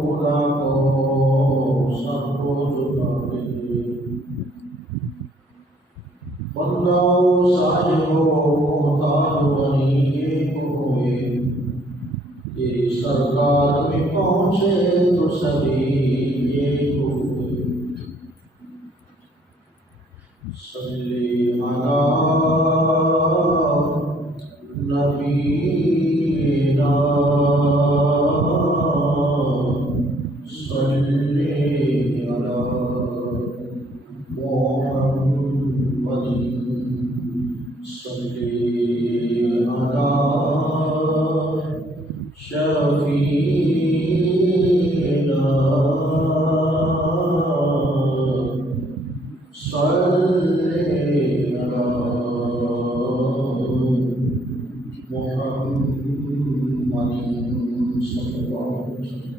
خدا کو سب کو جھکا دے، بندہ ساجد ہو محتاج بنی ایک ہوئے، تیری سرکار میں پہنچے تو سبھی ایک ہوئے۔ صلی علی نبینا صلی علی محمد صلی علی شفیعنا صلی علی محمد صلی اللہ علیہ وسلم۔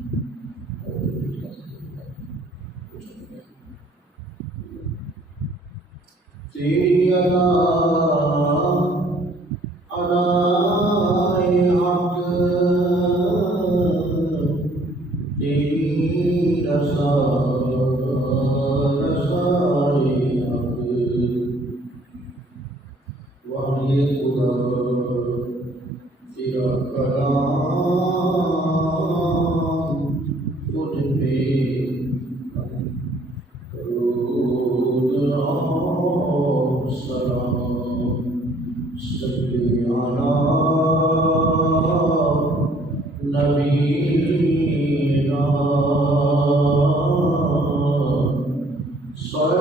تیری ادائے حق، تیری رسائے حق، وحی خدا تیرا کلام تجھ پہ درود اور سلام۔ صلی علی نبینا صلی علی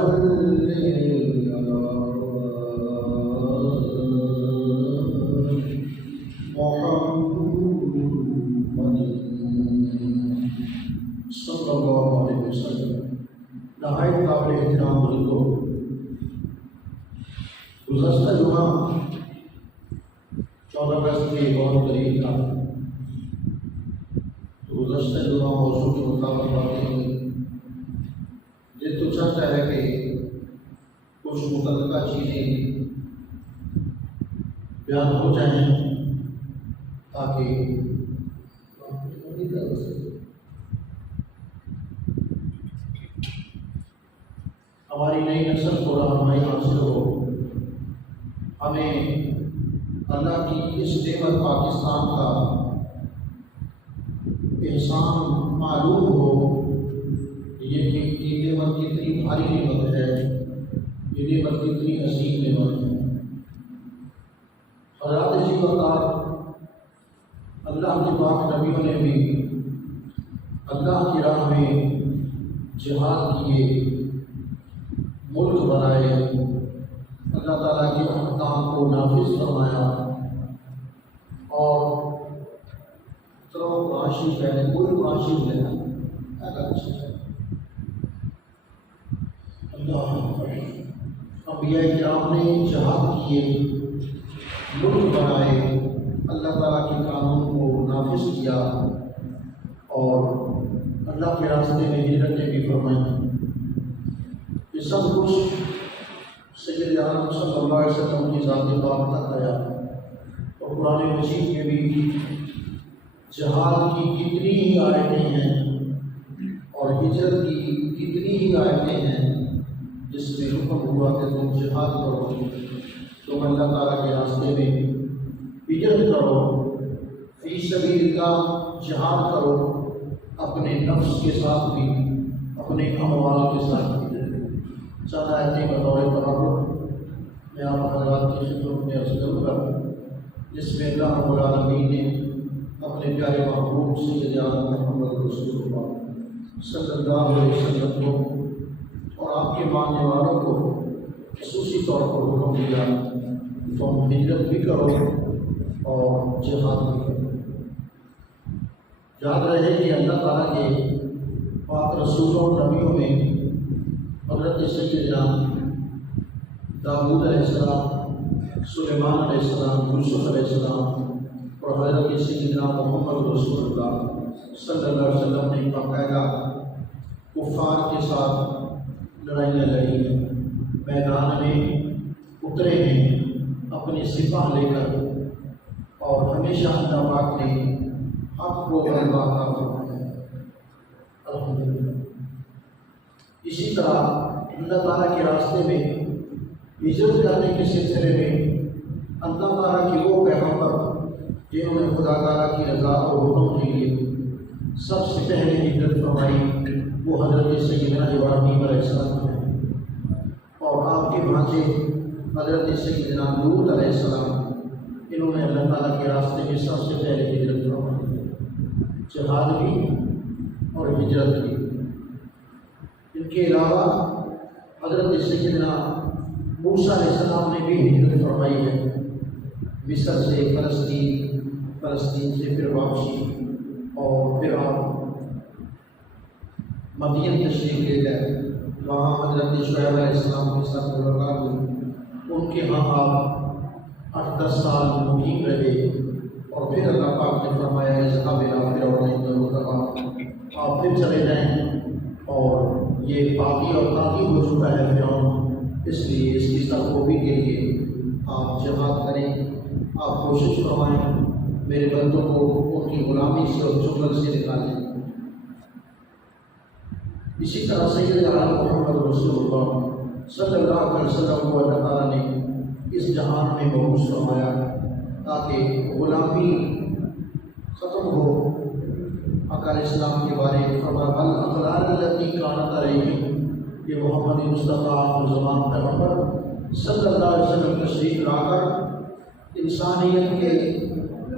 محمد صلی اللہ علیہ وسلم۔ نہایت قابل احترام بزرگوں، گزشتہ جمعہ 14 اگست کے بہت قریب تھا، تو گزشتہ جمعہ موضوع کے مطابق باتیں ہوئی۔ یہ تو چاہتا ہے کہ کچھ متعلقہ چیزیں بیان ہو جائیں تاکہ ہماری نئی نسل کو رہنمائی حاصل ہو، ہمیں اللہ کی اس نعمت پاکستان کا احسان معلوم ہو، یہ نعمت کتنی بھاری نعمت ہے، یہ نعمت کتنی عظیم نعمت ہے۔ حضرات جی وقار اللہ کے پاک نبیوں نے بھی اللہ کی راہ میں جہاد کیے، ملک بنائے، اللہ تعالیٰ کے احکام کو نافذ فرمایا، اور معاشی پہلے پوری معاشی میں اللہ انبیاء کرام نے جہاد کیے، ملک بنائے، اللہ تعالیٰ کے قانون کو نافذ کیا، اور اللہ کے راستے میں ہجرتیں بھی فرمائیں۔ یہ سب کچھ سید عالم صلی اللہ علیہ وسلم کی ذات پاک تک آیا، اور قرآن مجید میں بھی جہاد کی کتنی ہی آیتیں ہیں اور ہجرت کی کتنی ہی آیتیں ہیں جس میں حکم ہوا کہ تم جہاد کرو، تم اللہ تعالیٰ کے راستے میں ہجرت کرو، فی سبیل اللہ جہاد کرو، اپنے نفس کے ساتھ بھی، اپنے اموال کے ساتھ بھی۔ چند آیتیں بطور تبرک میں آپ حضرات کی خدمت میں عرض کروں گا، جس میں اللہ رب العالمین نے اپنے پیارے محبوب سید عالم محمد رسول اللہ صلی اللہ علیہ وسلم کو اور آپ کے ماننے والوں کو خصوصی طور پر حکم دیا، تم ہجرت بھی کرو اور جہاد بھی کرو۔ یاد رہے کہ اللہ تعالیٰ کے پاک رسولوں اور نبیوں میں حضرت سیدنا داؤد علیہ السلام، سلیمان علیہ السلام، یوسف علیہ السلام اور حضرت سیدنا محمد رسول اللہ صلی اللہ علیہ وسلم نے باقاعدہ کفار کے ساتھ لڑائیاں لڑی ہیں، میدان میں اترے ہیں اپنے سپاہ لے کر، اور ہمیشہ اللہ پاک نے حق کو غلبہ عطا فرمایا ہے۔ اسی طرح اللہ تعالیٰ کے راستے میں ہجرت کرنے کے سلسلے میں اللہ تعالیٰ کی وہ پیغمبر جنہوں نے خدا تعالیٰ کی رضا اور حکم کے لیے سب سے پہلے ہجرت فرمائی وہ حضرت سیدنا ابراہیم علیہ السلام ہیں، اور آپ کے بھانجے حضرت سیدنا لوط علیہ السلام، انہوں نے اللہ تعالیٰ کے راستے میں سب سے پہلے ہجرت فرمائی، جہاد بھی اور ہجرت بھی۔ ان کے علاوہ حضرت سیدنا موسیٰ علیہ السلام نے بھی ہجرت فرمائی ہے، مصر سے فلسطین، فلسطین سے پھر واپسی، اور پھر آپ مدین تشریف لے گئے، وہاں حضرت شعیب علیہ السلام کے ساتھ ملاقات ہوئی، ان کے ہاں آپ 8-10 سال مقیم رہے، اور پھر اللہ پاک نے فرمایا اذهب إلى فرعون إنه طغى، آپ پھر چلے جائیں، اور یہ باقی اور باقی ہو چکا ہے فرعون، اس لیے اس کی سرخوبی کے لیے آپ جہاد کریں، آپ کوشش فرمائیں میرے بندوں کو ان کی غلامی سے اور چنگل سے نکالیں۔ اسی طرح سیدنا محمد رسول اللہ صلی اللہ علیہ وسلم کو اللہ تعالیٰ نے اس جہان میں مبعوث فرمایا تاکہ غلامی ختم ہو۔ آقا علیہ السلام کے بارے میں فرمایا الاغلال التي كانت عليهم، یہ محمد مصطفیٰ اور زمان پیغمبر صلی اللہ علیہ وسلم تشریف لا کر انسانیت کے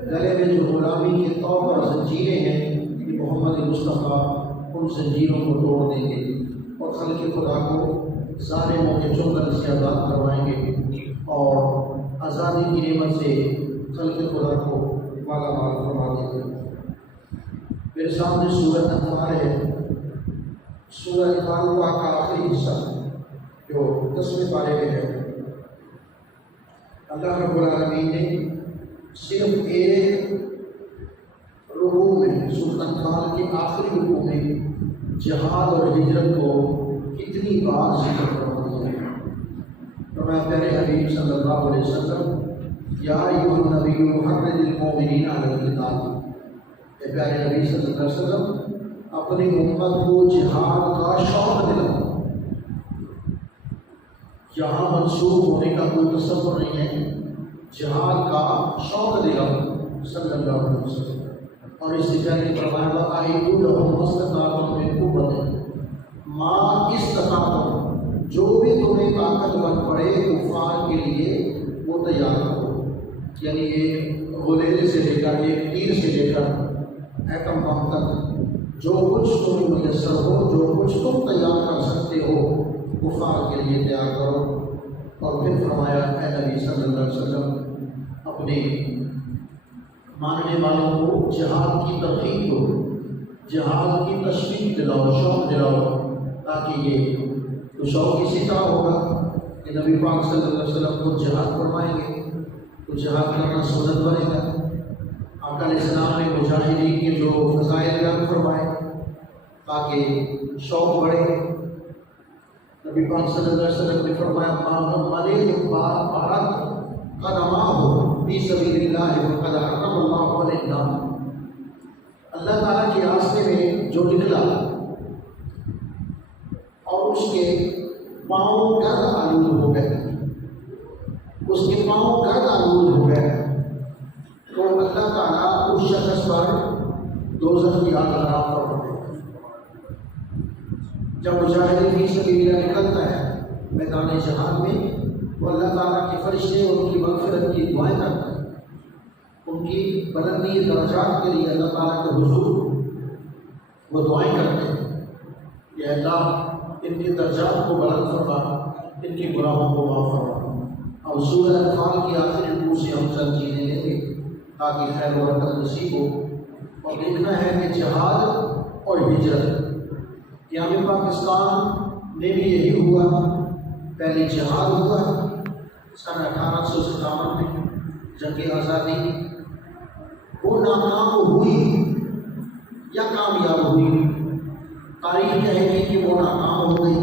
گلے میں جو غلامی کے طور پر زنجیریں ہیں، یہ محمد مصطفیٰ ان زنجیروں کو توڑ دیں گے اور خلق خدا کو ظالموں کے چنگل سے آزاد کروائیں گے، اور آزادی کی نعمت سے خلق خدا کو مالا مال فرما دیں گے۔ میرے سامنے سورہ انفال ہے، سورہ انفال کا آخری حصہ جو 10ویں پارے میں ہے۔ اللہ رب العالمین نے صرف ایک رکوع میں، سورہ انفال کے آخری رکوع میں جہاد اور ہجرت کو کتنی بار ذکر کروا دیا ہے۔ فرمایا پیارے حبیب صلی اللہ علیہ وسلم یا ایھا النبی حرض المؤمنین علی القتال، اے پیارے حبیب صلی اللہ علیہ وسلم اپنی امت کو جہاد کا شوق دلاؤ۔ یہاں منسوخ ہونے کا کوئی تصور نہیں ہے، جہاد کا شوق دلاؤ صلی اللہ علیہ وسلم۔ اور اس سے پہلے فرمایا وَأَعِدُّوا لَهُم مَّا اسْتَطَعْتُم مِّن قُوَّةٍ، مَا اسْتَطَعْتُم، جو بھی تمہیں طاقتور پڑے کفار کے لیے وہ تیار کرو، یعنی ایک غلیل سے لے کر ایک تیر سے لے کر ایٹم بم تک جو کچھ تمہیں میسر ہو، جو کچھ تم تیار کر سکتے ہو کفار کے لیے تیار کرو۔ اور پھر فرمایا اے نبی صلی اللہ علیہ وسلم اپنے ماننے والوں کو جہاد کی ترغیب دو، جہاد کی تشویق دلاؤ، شوق دلاؤ، تاکہ یہ تو شوق اسی طرح ہوگا کہ نبی پاک صلی اللہ علیہ وسلم کو جہاد فرمائیں گے تو جہاد کرنا سنت بنے گا۔ آقا علیہ السلام نے مجاہدین کے جو فضائل بیان فرمائے تاکہ شوق بڑھے۔ نبی پاک صلی اللہ علیہ وسلم نے فرمایا بھارت قدماہ فی سبیل اللہ فقد حرم اللہ علیہ النار، اللہ تعالیٰ کے راستے میں جو نکلا اور اس کے پاؤں گرد آلود ہو گئے، اس کے پاؤں گرد آلود ہو گئے تو اللہ تعالیٰ اس شخص پر دوزخ کی آگ حرام فرما دے۔ جب مجاہد فی سبیل اللہ نکلتا ہے میدان جہاد میں تو اللہ تعالیٰ کے فرشتے ان کی مغفرت کی دعائیں کرتے ہیں، ان کی بلندی درجات کے لیے اللہ تعالیٰ کے حضور وہ دعائیں کرتے ہیں کہ اللہ ان کے درجات کو بلند فرما، ان کی گناہوں کو معاف فرما۔ اور سورہ انفال کی آخری رکوع سے ہم چند چیزیں لیں گے تاکہ خیر و برکت نصیب ہو، اور دیکھنا ہے کہ جہاد اور ہجرت قیام پاکستان میں بھی یہی ہوا۔ پہلے جہاد ہوا سن 1857 میں، جنگ آزادی، وہ ناکام ہوئی یا کامیاب ہوئی، تاریخ کہے گی کہ وہ ناکام ہو گئی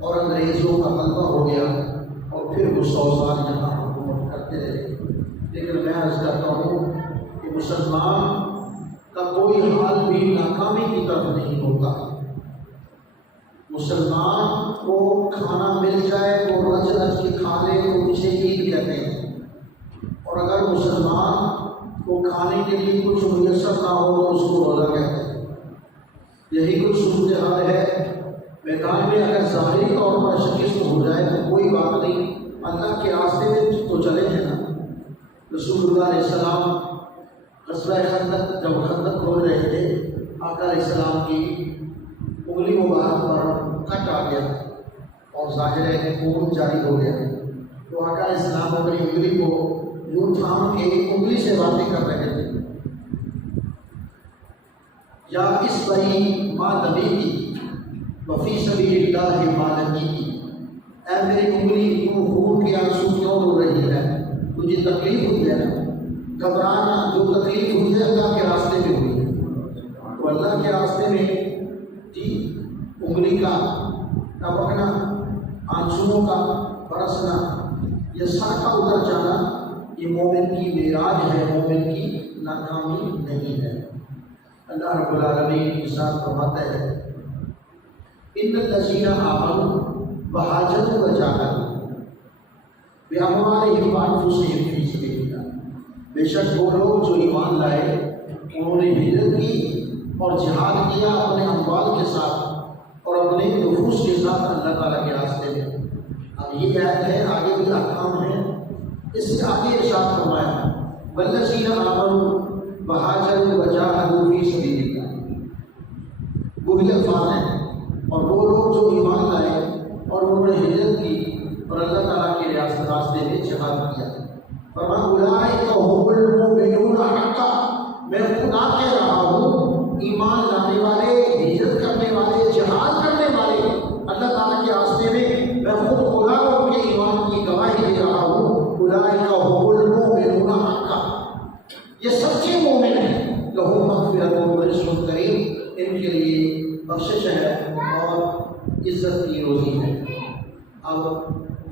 اور انگریزوں کا غلبہ ہو گیا اور پھر وہ 100 سال یہاں حکومت کرتے رہے۔ لیکن میں عرض کرتا ہوں کہ مسلمان کا کوئی حال بھی ناکامی کی طرف نہیں ہوتا، مسلمان کو کھانا مل جائے تو رج رج کے کھا لے تو اسے عید کہتے ہیں، اور اگر مسلمان کو کھانے کے لیے کچھ میسر نہ ہو تو اس کو روزہ کہتے ہیں۔ یہی کچھ صورتحال ہے میدان میں۔ اگر ظاہری طور پر شکست ہو جائے تو کوئی بات نہیں، اللہ کے راستے میں تو چلے ہیں نا۔ رسول اللہ علیہ السلام غزوہ خندق جب خندق کھول رہے تھے، آقا علیہ السلام کی انگلی مبارک پر کٹ آ گیا اور ظاہر ہے کہ خون جاری ہو گیا، تو آقا علیہ السلام اپنی انگلی کو یوں تھام کے انگلی سے باتیں کر رہے تھے، یا اس بری ماں دبی کی وفی سبیل اللہ ماں لگی کی، اے میری انگلی کیوں خون کے آنسو کیوں رو رہی ہے؟ تجھے تکلیف ہوئی ہے نا، گھبرانا، جو تکلیف ہوئی ہے اللہ کے راستے میں ہوئی ہے، تو اللہ کے راستے میں جی انگلی کا ٹپکنا، آنسوؤں کا برسنا، یہ صدقہ اتر جانا، یہ مومن کی معراج ہے، مومن کی ناکامی نہیں ہے۔ اللہ رب العالمین کے ساتھ فرماتا ہے ان الذین آمنوا وہاجروا وجاہدوا بأموالہم وأنفسہم فی سبیل اللہ، بے شک وہ لوگ جو ایمان لائے انہوں نے ہجرت کی اور جہاد کیا اپنے اموال کے ساتھ اور اپنے نفوس کے ساتھ اللہ تعالیٰ کے راستے میں۔ اب یہ آیت ہے، آگے بھی احکام ہیں، اس سے آگے ارشاد فرمایا والذین آمنوا وہاجروا وجاہدوا فی سبیل اللہ، وہی الفاظ ہیں، اور وہ لوگ جو ایمان لائے اور انہوں نے ہجرت کی اور اللہ تعالیٰ کے راستے میں جہاد کیا۔ فرمایا اولئک ھم المؤمنون حقا، میں خدا کہہ رہا ہوں ایمان لانے والے، ہجرت کرنے والے، جہاد کرنے والے اللہ تعالیٰ کے راستے میں خود خدا ان کے ایمان کی گواہی دے رہا ہوں، اولئک ھم المؤمنون حقا، یہ سچے مومن ہیں، لہم مغفرۃ ورزق کریم، ان کے لیے بخشش ہے اور عزت کی روزی ہے۔ اب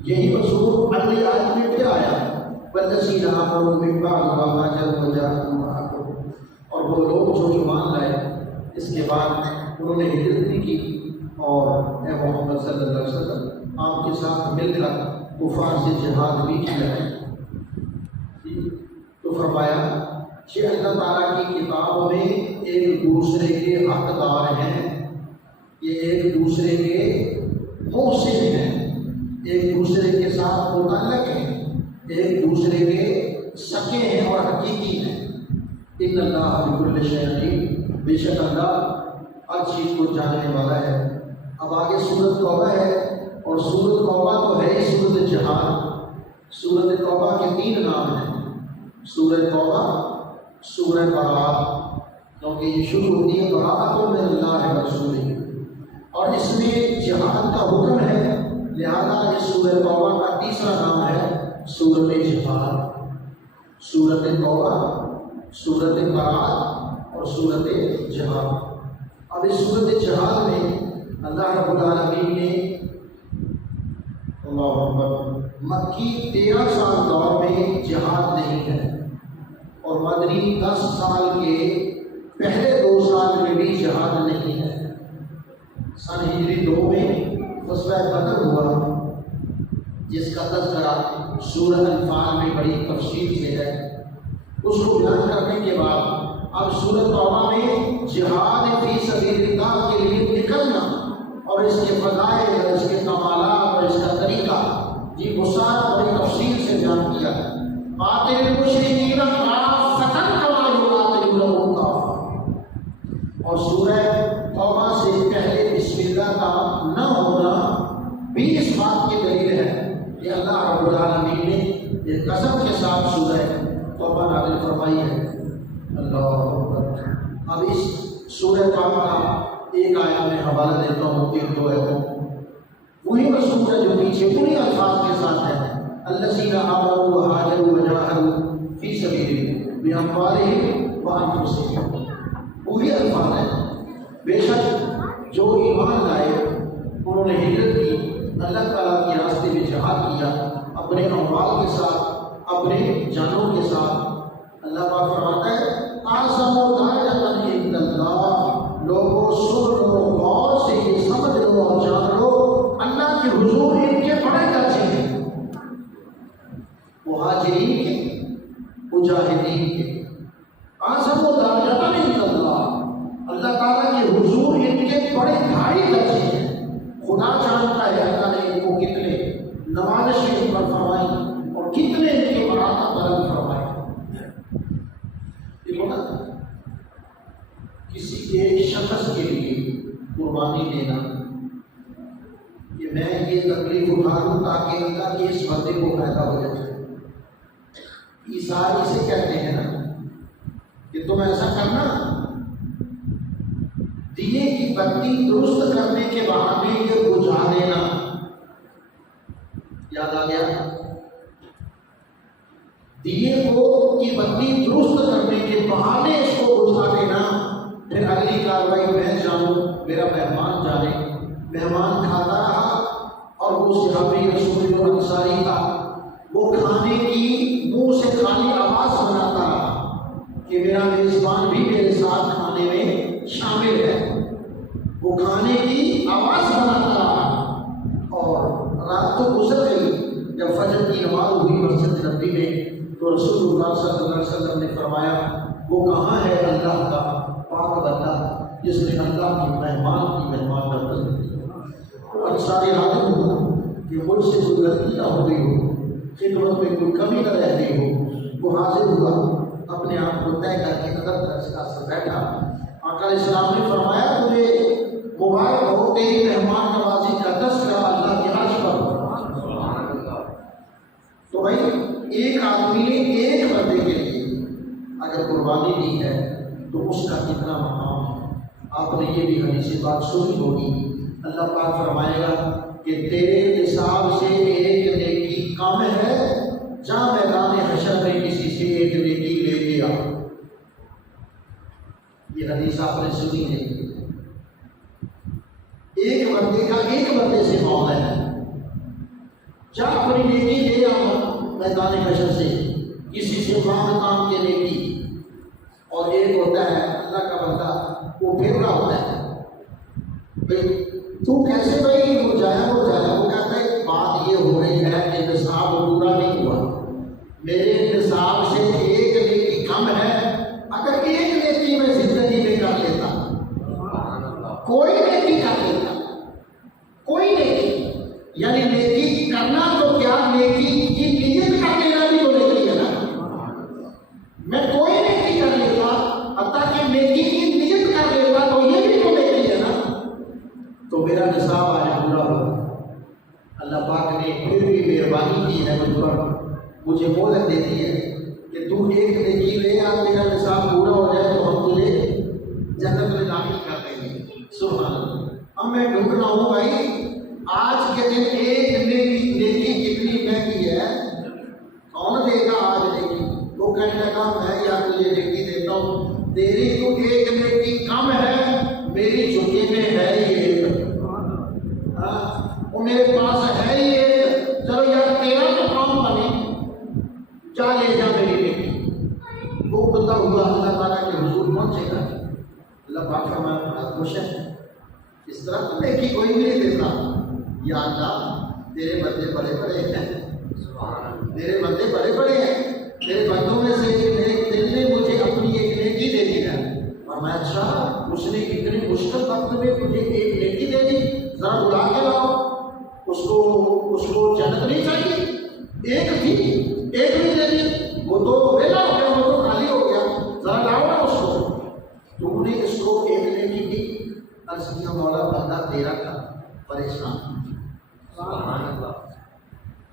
یہی مضمون اگلی آیت میں پھر آیا والذین آمنوا من بعد وہاجروا وجاہدوا معکم، اور وہ لوگ جو ایمان لائے اس کے بعد انہوں نے ہجرت بھی کی اور اے محمد صلی اللہ علیہ وسلم آپ کے ساتھ مل کر کفار سے جہاد بھی کیا ہے۔ تو فرمایا کہ اللہ تعالیٰ کی کتاب میں ایک دوسرے کے حقدار ہیں، یہ ایک دوسرے کے محسن ہیں، ایک دوسرے کے ساتھ متعلق ہیں، ایک دوسرے کے سکے ہیں اور حقیقی ہیں۔ ان اللہ بکل شیء علیم، بے شک اللہ ہر چیز کو جاننے والا ہے۔ اب آگے سورۃ توبہ ہے، اور سورۃ توبہ تو ہے سورۃ جہاد۔ سورۃ توبہ کے 3 نام ہیں، سورۃ توبہ، سورہ براءت، کیونکہ یہ شروع ہوتی ہے براءۃ من اللہ ورسولہ، اور اس میں جہاد کا حکم ہے، لہذا اس سورۃ توبہ کا تیسرا نام ہے سورۃ جہاد۔ سورۃ توبہ، سورۃ براءت اور سورۃ جہاد۔ اب اس سورۃ جہاد میں اللہ رب العالمین نے اللہ اکبر مکی 13 سال دور میں جہاد نہیں ہے، اور مدنی 10 سال کے پہلے 2 سال میں بھی جہاد نہیں ہے۔ سن ہجری 2 میں غزوہ بدر ہوا، جس کا تذکرہ سورۃ انفال میں بڑی تفصیل سے ہے۔ اس کو بیان کرنے کے بعد اب سورۃ توبہ میں جہاد فی سبیل اللہ کے لیے نکلنا اور اس کے فضائل اور اس کے کمالات اور اس کا طریقہ جی وہ سارا بڑی تفصیل سے بیان کیا ہے۔ قاتل المشرکین کافۃ کما یقاتلونکم کافۃ، اور سورہ توبہ سے پہلے بسم اللہ کا نہ ہونا بھی اس بات کی دلیل ہے کہ اللہ رب العالمین نے یہ قسم کے ساتھ سورہ توبہ نازل فرمائی ہے۔ اللہ اکبر۔ اب اس سورہ توبہ کا ایک آیت میں حوالہ دیتا ہوں، 1-2 آیتوں، وہی مضمون ہے جو پیچھے انہی الفاظ کے ساتھ ہے، الذین آمنوا وہاجروا وجاہدوا فی سبیل اللہ باموالہم وانفسہم، وہی الفاظ ہیں۔ بے شک جو ایمان لائے انہوں نے ہجرت کی، اللہ تعالیٰ کے راستے میں جہاد کیا، اپنے اموال کے ساتھ، اپنے جانوں کے ساتھ۔ اللہ پاک فرماتا ہے اعظم درجۃ عند اللہ، لوگوں سن لو، غور سے یہ سمجھ لو اور جان مہاجرین کے، مجاہدین کے، اعظم درجات عند اللہ، اللہ تعالیٰ کے حضور ان کے بڑے بھاری درجے ہیں۔ خدا جانتا ہے اللہ نے ان کو کتنے نوازشیں ان پر فرمائی اور کتنے ان کے مراتب بلند فرمائے۔ دیکھو نا، کسی ایک شخص کے لیے قربانی دینا کہ میں یہ تکلیف اٹھا لوں تاکہ اللہ کے اس بندے کو پیدا ہو جائے۔ عیسائی سے کہتے ہیں نا کہ تم ایسا کرنا، دیے کی بتی درست کرنے کے بہانے یہ بجھا دینا۔ یاد آ گیا؟ دیے کی بتی درست کرنے کے بہانے اس کو بجھا دینا، پھر اگلی کاروائی میں جانوں، میرا مہمان جانے۔ مہمان کھاتا رہا اور وہ صحابی رسول اللہ انصاری تھا، وہ کھانے کی منہ سے خالی آواز بناتا رہا کہ میرا میزبان بھی میرے ساتھ کھانے میں شامل ہے۔ وہ کھانے کی آواز بناتا رہا اور رات تو گزر گئی۔ جب فجر کی نماز ہوئی مسجد نبوی میں تو رسول اللہ صلی اللہ علیہ وسلم نے فرمایا وہ کہاں ہے اللہ کا پاک بندہ جس نے اللہ کی مہمان نوازی کی۔ انصاری حاضر ہوا کہ مجھ سے کوئی غلطی نہ ہو گئی ہو، خدمت میں کوئی کمی نہ رہ گئی ہو۔ وہ حاضر ہوا، اپنے آپ کو طے کر کے قدر درجہ سے بیٹھا۔ آقا علیہ السلام نے فرمایا تجھے مبارک ہو، تیری مہمان نوازی کا تذکرہ اللہ کے عرش پر ہو۔ تو بھائی ایک آدمی نے ایک بندے کے لیے اگر قربانی دی ہے تو اس کا کتنا مقام ہے۔ آپ نے یہ بھی حدیث بات سنی ہوگی، اللہ پاک فرمائے گا کہ تیرے حساب سے ایک نیکی کم ہے، جا میدان حشر میں کسی سے ایک نیکی لے لیا۔ یہ حدیث آپ نے سنی ہے۔ ایک بندے کا ایک بندے سے معاملہ ہے، جا اپنی نیکی لے آؤ میدان حشر سے کسی سے کام کے نیکی۔ اور ایک ہوتا ہے اللہ کا بندہ، وہ پھر رہا ہوتا ہے، تو کیسے بھائی ہو جایا؟ وہ کہتا ہے بات یہ ہو رہی ہے کہ نصاب پورا نہیں ہوا، میرے نصاب سے ایک نیکی کم ہے، اگر ایک نیکی میں زندگی میں کر لیتا، کوئی نیکی کر لیتا، کوئی نیکی، یعنی نیکی کرنا تو کیا، نیکی کی نیت کر لینا بھی تو نیکی ہے نا۔ میں کوئی نیکی کر لیتا، حتیٰ کہ نیکی کی نیت کر لیتا تو یہ بھی تو نیکی ہے نا، تو میرا نصاب آج پورا ہوا۔ اللہ پاک نے پھر بھی مہربانی کی ہے مجھ پر، مجھے مہلت دیتی ہے کہ تو ایک نیکی لے آ، میرا نصاب پورا ہو جائے تو ہم تجھے جنت میں داخل کر دیں گے۔ سبحان اللہ۔ اب میں ڈھونڈ رہا ہوں بھائی آج کے دن ایک نیکی کتنی مہنگی ہے، کون دے گا آج نیکی؟ وہ کہنے لگا میں یار تجھے نیکی دیتا ہوں، تیری تو ایک نیکی کم ہے، میری جھکے میں ہے ہی ایک، وہ میرے پاس ہے ہی ایک، چلو یار تیرا تو کام بنے، جا لے جا میری نیکی۔ وہ بندہ ہوا اللہ تعالیٰ کے حضور پہنچے گا، اللہ پاک فرمایا بڑا خوش ہے، اس طرح تو نیکی کوئی بھی نہیں دیتا۔ یا اللہ تیرے بندے بڑے بڑے ہیں، تیرے بندے بڑے بڑے ہیں، تیرے بندوں میں سے ایک دل نے مجھے اپنی ایک نیکی دے دی ہے۔ اور میں اچھا اس نے اتنے مشکل وقت میں مجھے ایک نیکی دے دی، ذرا بلا کے لاؤ، اس کو جنت نہیں چاہیے، ایک تھی ایک بھی دے دی، وہ تو ویلا ہو گیا، وہ تو خالی ہو گیا، ذرا لاؤ نا اس کو۔ تم نے اس کو ایک نیکی دی، عرض کیا مولا بندہ تیرا تھا پریشان،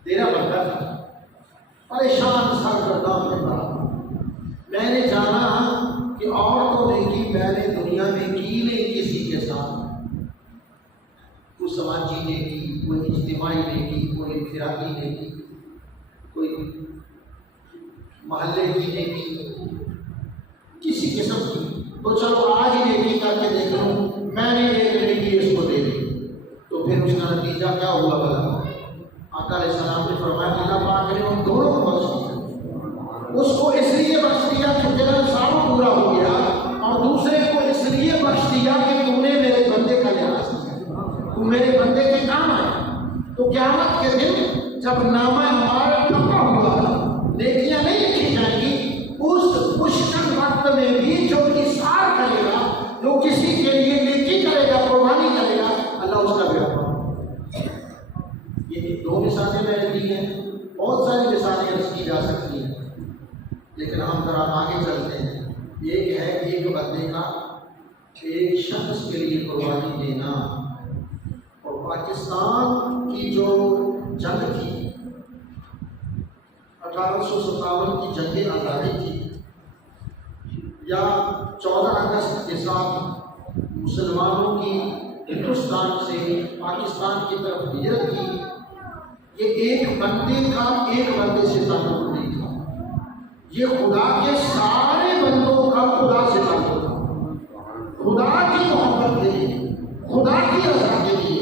تیرا بندہ تھا پریشان، سرگردان میں پڑا، میں نے جانا کہ اور تو نیکی میں نے دنیا میں کی نہیں کسی کے ساتھ، کوئی سماجی نیکی، کوئی اجتماعی نیکی، کوئی انفرادی نیکی، کوئی محلے کی نیکی، کسی قسم کی، تو چلو آج ہی نیکی کر کے دیکھ لوں، میں نے ایک نیکی اس کو دے دی۔ تو پھر اس کا نتیجہ کیا ہوا بلا؟ آقا علیہ السلام نے فرمایا اللہ پاک نے ان دونوں کو بخش دیا، اس کو اس لیے بخش دیا کہ تیرا نصاب پورا ہو گیا، اور دوسرے کو اس لیے بخش دیا کہ تم نے میرے بندے کا لحاظ کیا، تم میرے بندے کے کام آئے۔ تو قیامت کے دن جب نامہ ہمارا پکا ہوا، قربانی دینا، اور پاکستان کی جو جنگ تھی 1857 کی جنگ آزادی تھی، یا 14 اگست کے ساتھ مسلمانوں کی ہندوستان سے پاکستان کی طرف ہجرت کی، یہ ایک بندے سے تعلق نہیں تھا، یہ خدا کے سارے بندوں کا خدا سے تعلق تھا، خدا کی محبت کے لیے، خدا کی رضا کے لیے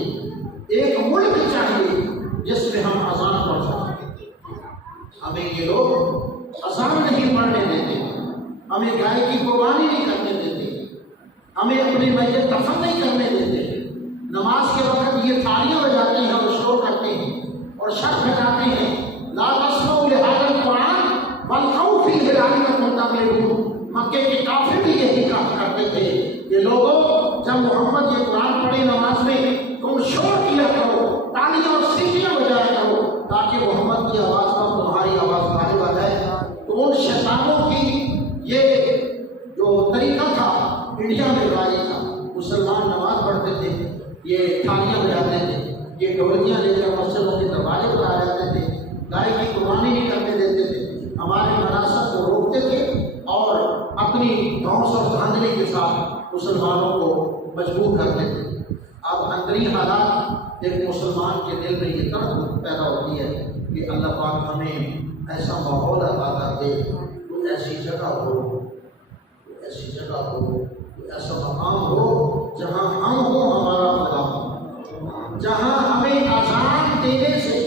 ایک ملک چاہیے جس میں ہم اذان پڑھ سکیں۔ ہمیں یہ لوگ اذان نہیں پڑھنے دیتے، ہمیں گائے کی قربانی نہیں کرنے دیتے، ہمیں اپنے میت دفن نہیں کرنے دیتے، نماز کے وقت یہ تالیاں بجاتے ہیں اور شور کرتے ہیں اور شرط بجاتے ہیں لا تسمعوا لهذا القرآن والغوا فیہ لعلکم تغلبون۔ مکے کے کافر بھی یہی کہا کرتے تھے کہ لوگوں جب محمد یہ قرآن پڑھے نماز میں تم شور کیا کرو، تالیاں اور سیٹیاں بجایا کرو، تاکہ محمد کی آواز پر تمہاری آواز غالب آ جائے۔ تو ان شیطانوں کی یہ جو طریقہ تھا انڈیا میں رائج تھا، مسلمان نماز پڑھتے تھے، یہ تھالیاں بجاتے تھے، یہ ڈھولکیاں لے کر مسجدوں کے دروازے پر آ جاتے تھے، گائے کی قربانی نہیں کرنے دیتے تھے، ہمارے مناسب کو روکتے تھے اور اپنی دھوس اور دھاندلی کے ساتھ مسلمانوں کو مجبور کرتے تھے۔ اب اندری حالات ایک مسلمان کے دل میں یہ طرف پیدا ہوتی ہے کہ اللہ پاک ہمیں ایسا ماحول عطا کر دے، کوئی ایسی جگہ ہو، ایسا مقام ہو جہاں ہم ہوں ہمارا خدا ہو، جہاں ہمیں اذان دینے سے،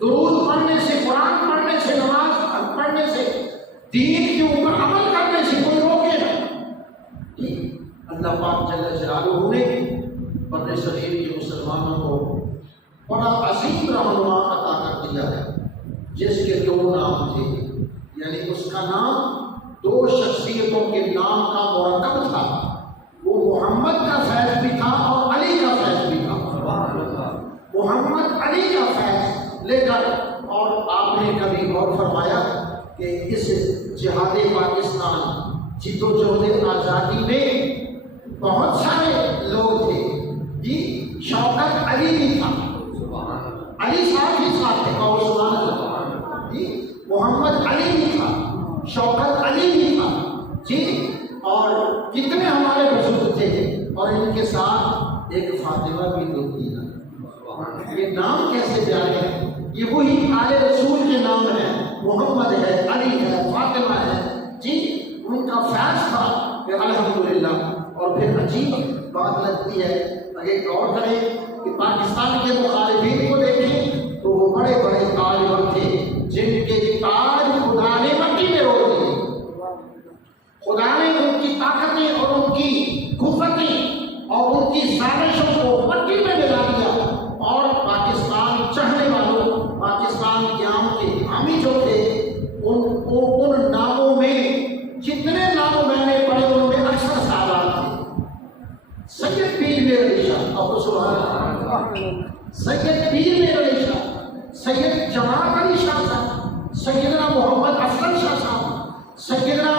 درود پڑھنے سے، قرآن پڑھنے سے، نماز پڑھنے سے، دین کے اوپر عمل کرنے سے کوئی روکے نہ۔ اللہ پاک جل جلالہ نے بر صغیر کے مسلمانوں کو بڑا عظیم رہنما عطا کر دیا ہے، جس کے 2 نام تھے، یعنی اس کا نام 2 شخصیتوں کے نام کا مرکب تھا، وہ محمد کا فیض بھی تھا اور علی کا فیض بھی تھا۔ محمد علی کا فیض لے کر، اور آپ نے کبھی غور فرمایا کہ اس جہاد پاکستان جد و جہد آزادی میں بہت سارے لوگ تھے جی، شوکت علی بھی تھا، علی صاحب بھی ساتھ تھے، اور عثمان جی، محمد علی بھی تھا، شوکت علی بھی تھا جی، اور کتنے ہمارے بزرگ تھے، اور ان کے ساتھ ایک فاطمہ بھی تو تھی۔ یہ نام کیسے پیارے ہیں، یہ وہی آل رسول کے نام ہیں، محمد ہے، علی ہے، فاطمہ ہے جی، ان کا فیض تھا کہ الحمدللہ۔ اور پھر عجیب بات لگتی ہے، اگر غور کریں کہ پاکستان کے مخالفین کو دیکھیں تو وہ بڑے بڑے طالب تھے جن کے تاج خدا نے مٹی میں روک دیے، خدا نے ان کی طاقتیں اور ان کی قوتیں اور ان کی سازشوں کو مٹی میں ملا دیا، اور پاکستان چاہنے والوں، پاکستان قیام کے حامی جو تھے، ان ناموں میں جتنے نام میں نے پڑھے ان میں اکثر سادات تھے۔ سید پیر میر علی شاہ، اور سبحان اللہ، سید پیر میر علی شاہ، سید جماعت علی شاہ صاحب، سیدنا محمد افضل شاہ صاحب، سیدنا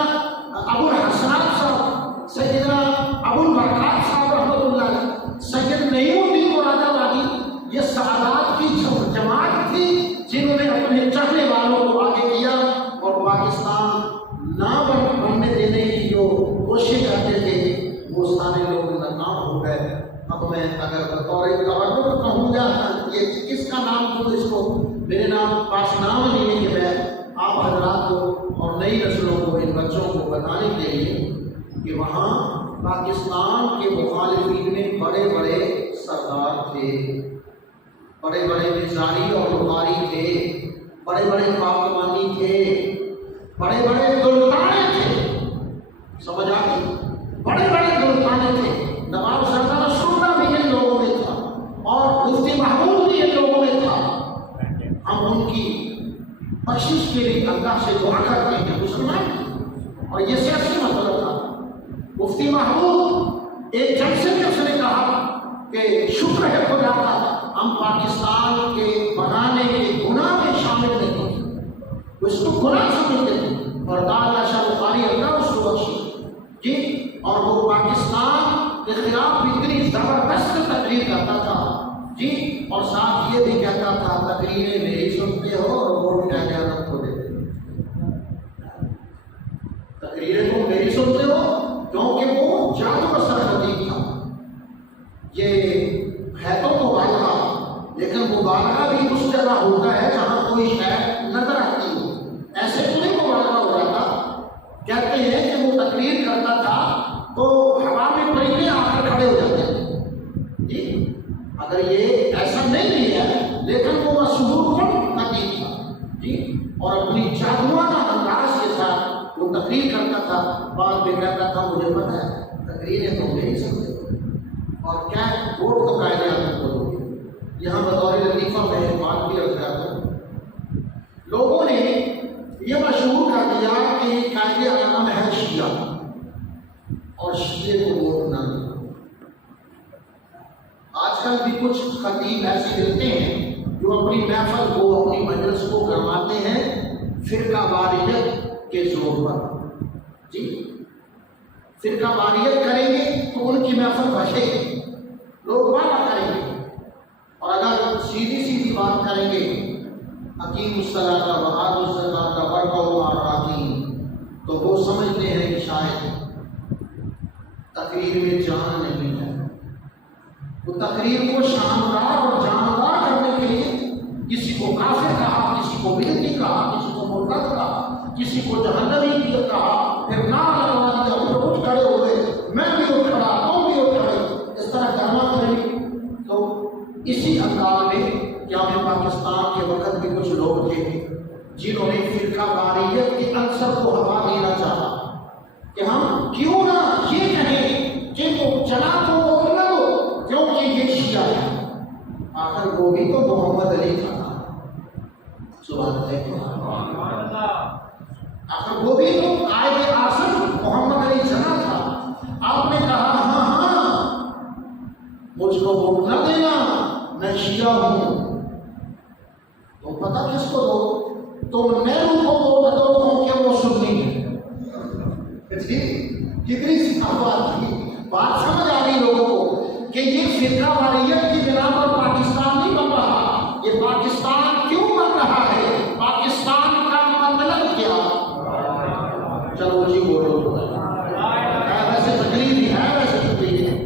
ابو الحسنات صاحب، سیدنا ابو البرکات صاحب رحمۃ اللہ علیہ، سید نعیم الدین مراد آبادی، یہ سعادات کی جماعت تھی جنہوں نے اپنے چاہنے والوں کو آگے کیا، اور پاکستان نہ بننے دینے کی جو کوشش کرتے تھے وہ سارے لوگ ناکام ہو گئے۔ اب میں اگر بطور تورک کہوں گا یہ کس کا نام دوں اس کو، میرے نام پاس نام نہیں ہے کہ میں آپ حضرات کو اور نئی نسلوں کو، ان بچوں کو بتانے کے لیے کہ وہاں پاکستان کے مخالفین میں بڑے بڑے سردار تھے، بڑے بڑے نظاری اور بخاری تھے، بڑے بڑے پاکوانی تھے، بڑے بڑے دلتانے تھے، سمجھ آ گئی، بڑے بڑے دلتانے تھے۔ نواب زادہ نصراللہ بھی ان لوگوں میں تھا، اور مفتی محمود بھی ان لوگوں میں تھا۔ ہم ان کی بخشش کے لیے اللہ سے دعا کرتے ہیں، مسلمان، اور یہ سیاسی مسئلہ تھا۔ مفتی محمود ایک جلسے میں اس نے کہا کہ شکر ہے خدا کا ہم پاکستان کے بنانے کے گناہ میں شامل نہیں تھے، وہ اس کو گناہ سمجھتے تھے، اور تعالیٰ شاہ بخاری اللہ اس کو بخشی جی، اور وہ پاکستان کے خلاف اتنی زبردست جی، اور ساتھ یہ بھی کہتا تھا تقریریں میری سنتے ہو اور ووٹ کیا قیادت کو دیتے ہو، تقریریں تو میری سنتے ہو، کیونکہ وہ جادو اثر خطیب تھا۔ یہ ہے تو مبالغہ، لیکن مبالغہ بھی اس جگہ ہوتا ہے جہاں کوئی شے نظر آتی ہو، ایسے تو نہیں مبالغہ ہو رہا تھا۔ کہتے ہیں کہ وہ تقریر کرتا تھا تو ہوا میں پرندے آ کر کھڑے ہو جاتے تھے۔ جی، اگر یہ ایسا نہیں بھی ہے لیکن وہ مشہور خطیب تھا جی، اور اپنی جادوانہ انداز کے ساتھ وہ تقریر کرتا تھا۔ بعد میں کہتا تھا مجھے پتہ ہے تقریریں تو میری سمجھے اور کیا ووٹ تو قائد اعظم کو دو گے۔ یہاں بطور لطیفہ میں بات بھی عرض کرتا ہوں، لوگوں نے یہ مشہور کر دیا کہ قائد اعظم ہے شیعہ اور شیعے کو ووٹ نہ دو۔ آج کل بھی کچھ خطیب ایسے ملتے ہیں جو اپنی محفل کو، اپنی مجلس کو کرواتے ہیں فرقہ واریت کے زور پر۔ جی، فرقہ واریت کریں گے تو ان کی محفل بچے گی، لوگ وعدہ کریں گے، اور اگر سیدھی سیدھی بات کریں گے حکیم الصلاۃ وآتوا الزکاۃ وارکعوا مع الراکعین، تو وہ سمجھتے ہیں کہ شاید تقریر میں جان نہیں ہے۔ وہ تقریر کو شاندار اور جاندار کرنے کے لیے کسی کو کافر کہا، کسی کو بدعتی کہا، کسی کو مرتد کہا، کسی کو جہنمی کہا، پھر نام لگوا دیا، پھر اٹھ کھڑے ہوئے، میں بھی اٹھ کھڑا، تم بھی اٹھ کھڑے، اس طرح کرنا کریں۔ تو اسی انداز میں کیا میں پاکستان کے وقت بھی کچھ لوگ تھے جنہوں نے فرقہ واریت کے عنصر کو ہوا دینا چاہا کہ ہم کیوں نہ یہ کہیں کہ وہ چلا تو وہ نہ ہو کیونکہ یہ شیعہ ہے۔ آخر وہ بھی تو محمد علی تھا، سبحان اللہ، آخر وہ بھی تو قائد اعظم محمد علی جناح تھا۔ آپ نے کہا ہاں ہاں مجھ کو ووٹ نہ دینا، میں شیعہ ہوں، تو پتہ کس کو دو؟ تو نہرو کو ووٹ دو کیونکہ وہ سنی ہے۔ جی، کتنی سی بات تھی، بات سمجھ آ رہی لوگوں کو کہ یہ فرقہ واریت کی بنا پر پاکستان نہیں بن رہا۔ یہ پاکستان کیوں بن رہا ہے؟ پاکستان کا مطلب کیا؟ چلو جی بولو، ویسے تکلیف ہی ہے، ویسے تکلیف ہے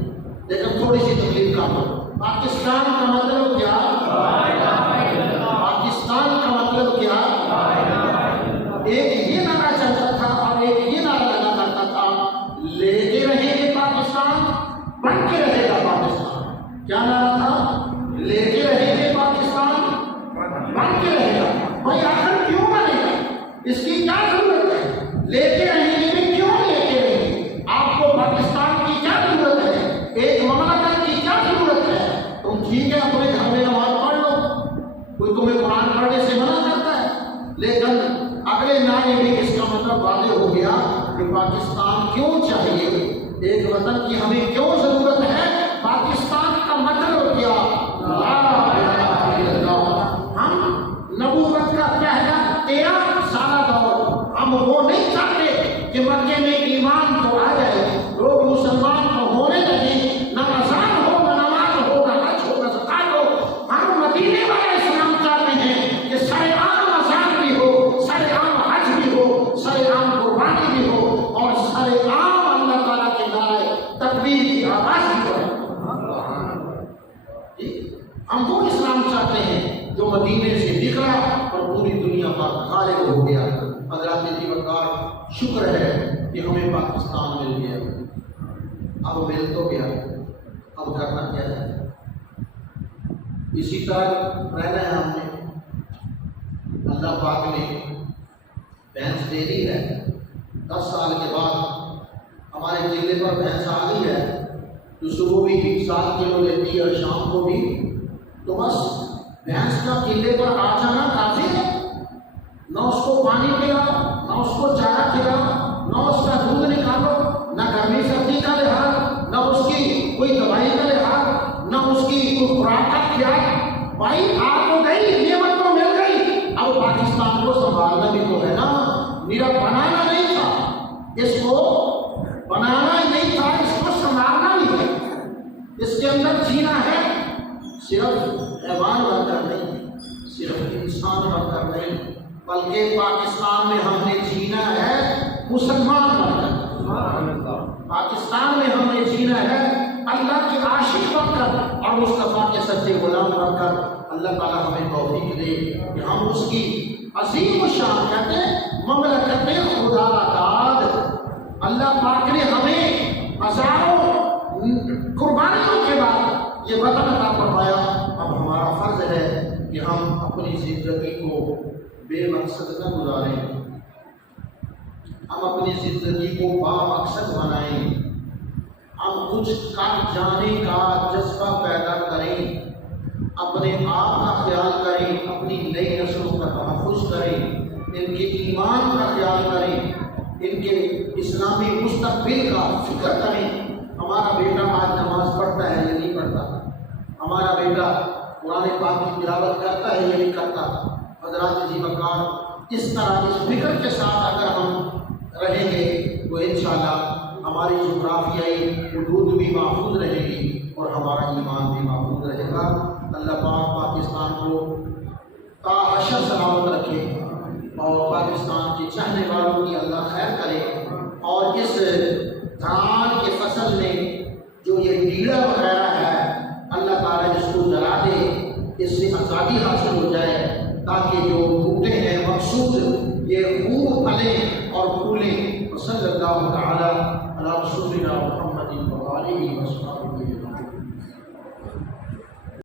لیکن تھوڑی سی تکلیف کا ہو۔ پاکستان کا مطلب کیا؟ پاکستان کا مطلب کیا؟ ایک یہ نعرہ چلتا تھا اور ایک یہ نعرہ لگا کرتا تھا، لے کے رہیں گے پاکستان، بن کے رہے گا پاکستان۔ کیا نعرہ تھا؟ لے کے رہیں گے پاکستان، بن کے رہے گا۔ بھائی آخر کیوں بنے گا؟ اس کی کیا ضرورت ہے؟ لے کے رہیں گے بھی کیوں لے کے رہیں گے؟ آپ کو پاکستان کی کیا ضرورت ہے؟ ایک مملکت کی کیا ضرورت ہے؟ تم ٹھیک ہے اپنے گھر میں نماز پڑھ لو، کوئی تمہیں قرآن پڑھنے سے منع کرتا ہے، لیکن اگلے نعرے میں اس کا مطلب واضح ہو گیا کہ پاکستان کیوں چاہیے، ایک وطن کی ہمیں کیوں ضرورت ہے۔ پاکستان کا مطلب کیا؟ لا الہ الا اللہ۔ ہم نبوت کا پہلا 13 سالہ دور، ہم وہ نہیں چاہتے کہ مکے میں ایمان تو آ جائے، لوگ مسلمان تو ہونے لگے، نہ اذان ہو، نہ نماز ہو، نہ حج ہو، نہ زکات ہو۔ ہم مدینے والا اسلام چاہتے ہیں کہ سر عام اذان بھی ہو، سر عام حج بھی ہو، سر عام قربانی بھی ہو، اور سر عام اللہ تعالیٰ کے نعرے تکبیر کی آواز بھی ہو۔ ہم وہ اسلام چاہتے ہیں جو مدینے سے نکلا اور پوری دنیا پر غالب ہو گیا۔ حضرات جی وقار، شکر ہے کہ ہمیں پاکستان مل گیا، اب مل تو گیا، اب کرنا کیا ہے؟ اسی طرح رہنا ہے ہم نے۔ اللہ پاک نے بھینس دے دی ہے، 10 سال کے بعد ہمارے قلعے پر بھینس آ گئی ہے جو صبح بھی 7 کلو لیتی ہے اور شام کو بھی، تو بس بھینس کا قلعے پر آ جانا کافی ہے، نہ اس کو پانی پلاؤ، نہ اس کو چارہ کھلاؤ، نہ اس کا دودھ نکالو، نہ گرمی سردی کا لحاظ، نہ اس کی کوئی دوائی کا لحاظ، نہ اس کی کوئی خوراک کا خیال۔ بھائی آ تو گئی، نعمت تو مل گئی، اب پاکستان کو سنبھالنا بھی تو ہے نا۔ میرا بنانا نہیں تھا، اس کو بنانا ہی نہیں تھا، اس کو سنبھالنا بھی ہے، اس کے اندر جینا ہے، صرف حیوان بن کر نہیں، صرف انسان بن کر نہیں، بلکہ پاکستان میں ہم نے جینا ہے مسلمان بن کر، پاکستان میں ہم نے جینا ہے اللہ کے عاشق بن کر اور مصطفیٰ کے سچے غلام بن کر۔ اللہ تعالیٰ ہمیں توفیق دے کہ ہم اس کی عظیم شان کہتے ہیں مملکت خدا داد، اللہ پاک نے ہمیں ہزاروں قربانیوں کے بعد یہ وطن عطا فرمایا۔ اب ہمارا فرض ہے کہ ہم اپنی زندگی کو بے مقصد نہ گزاریں، ہم اپنی زندگی کو با مقصد بنائیں، ہم کچھ کر جانے کا جذبہ پیدا کریں، اپنے آپ کا خیال کریں، اپنی نئی نسلوں کا تحفظ کریں، ان کے ایمان کا خیال کریں، ان کے اسلامی مستقبل کا فکر کریں۔ ہمارا بیٹا آج نماز پڑھتا ہے یا نہیں پڑھتا، ہمارا بیٹا قرآن پاک کی تلاوت کرتا ہے یا نہیں کرتا۔ حضرات جی وقار، اس طرح اس فکر کے ساتھ اگر ہم رہیں گے تو انشاءاللہ ہماری جغرافیائی حدود بھی محفوظ رہے گی اور ہمارا ایمان بھی محفوظ رہے گا۔ اللہ پاک پاکستان کو تا حشر سلامت رکھے اور پاکستان کے چاہنے والوں کی اللہ خیر کرے، اور اس دھان کے فصل میں جو یہ ڈیڑا وغیرہ ہے اللہ تعالیٰ اس کو جلا دے، اس سے آزادی حاصل ہو جائے، تاکہ جو بوٹے ہیں مقصود یہ خوب پھلیں اور پھولیں۔ صلی اللہ تعالیٰ علی رسولنا محمد و آلہ وصحبہ۔